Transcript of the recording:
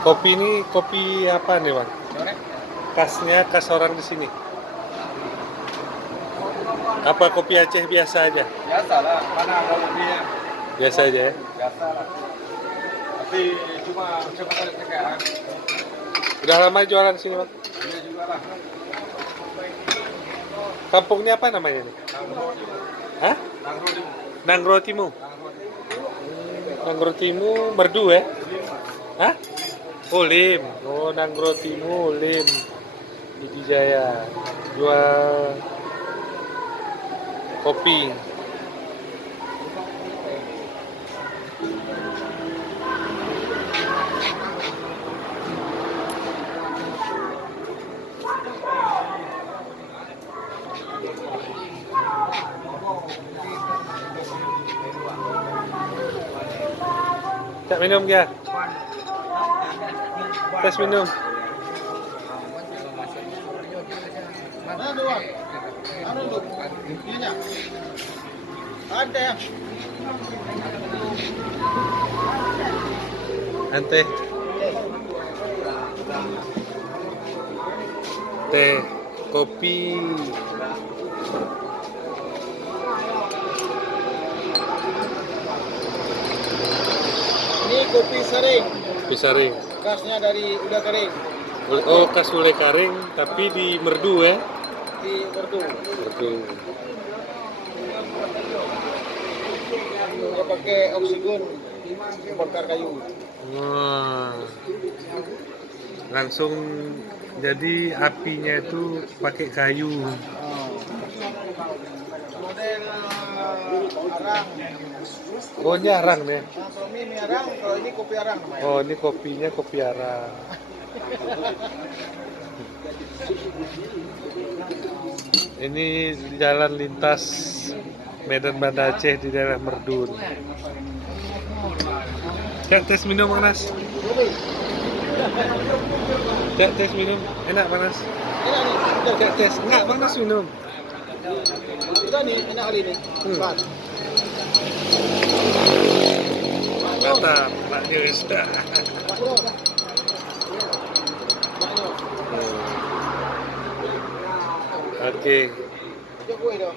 Kopi ini kopi apa nih, Bang? Khasnya khas orang di sini. Apa kopi Aceh biasa aja? Biasa lah, mana ada kopinya. Biasa aja ya. Biasa lah. Tapi cuma coba ada tekan. Udah lama jualan di sini, Bang? Ini juga lah. Kampungnya apa namanya nih? Hah? Nanggro Timu. Nanggro Timu merdu ya? Hah? Oh, Lim. Oh, Nanggro Timu, Lim. Di Jaya. Jual kopi. Tak minum ya? Tes minum. Mana dua? Anu lu, buktinya. Ada ya. Ante. Teh, kopi. Ini kopi sering. Kopi saring. Khasnya dari udah kering. Oh, khas ule karing tapi di merdu ya? Di Merdu. Merdu. Dia pakai oksigen bakar kayu. Wah. Langsung jadi apinya itu pakai kayu. Model arang. Oh, ini arang nih. Nah, kalau ini arang, kalau ini kopi arang namanya. Oh, ini kopinya kopi arang. Ini jalan lintas Medan Banda Aceh di daerah Merdun. Cek tes minum panas. Cek tes minum enak panas. Enak nih. Cek tes enggak panas minum. Udah nih, enak kali ini. Pas. Mantap, maknya sudah. Oke. Jauh dong.